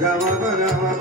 सानी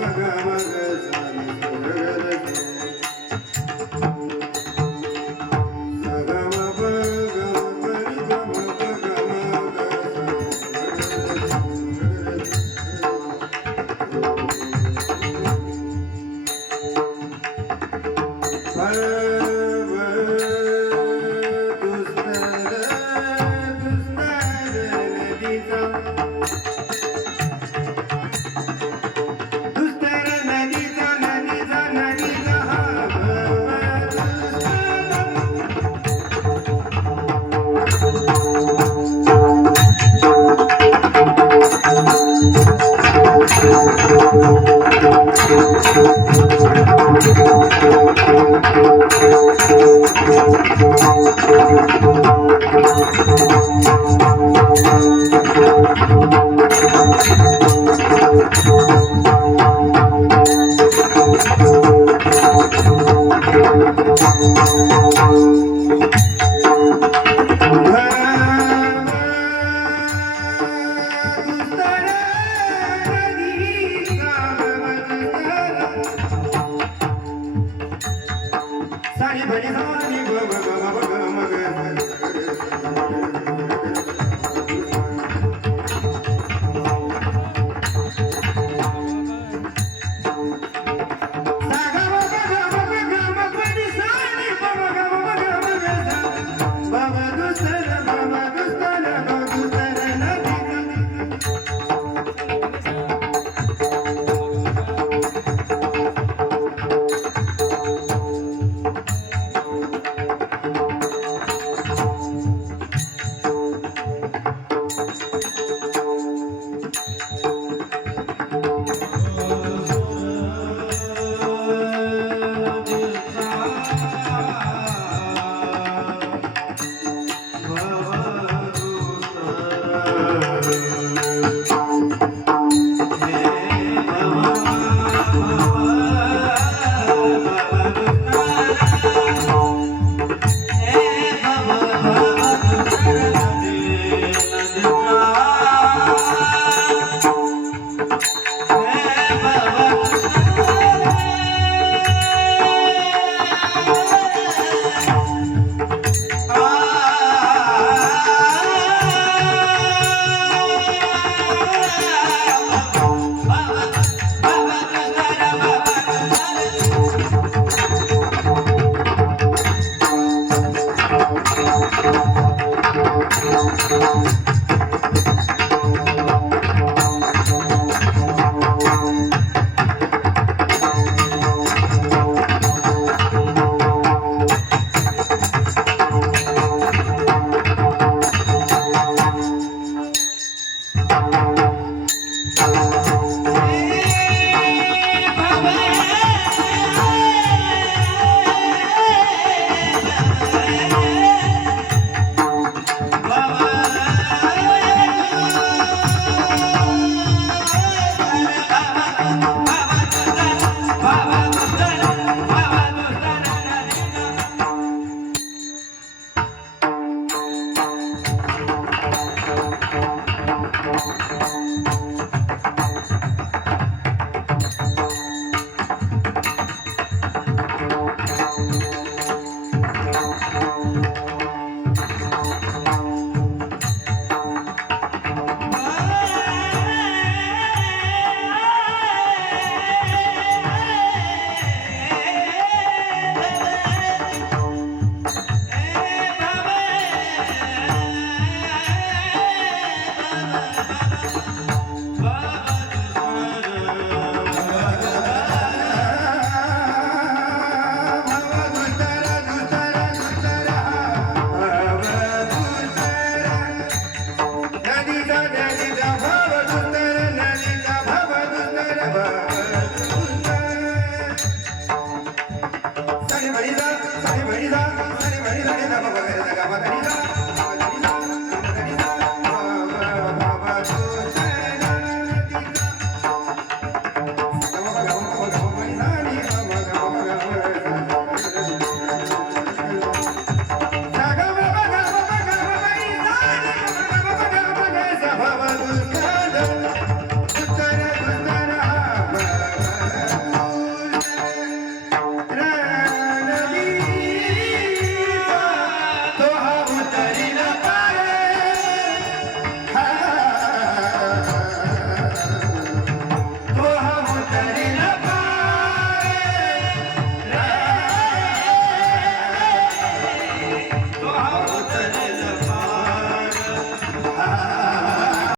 Bye.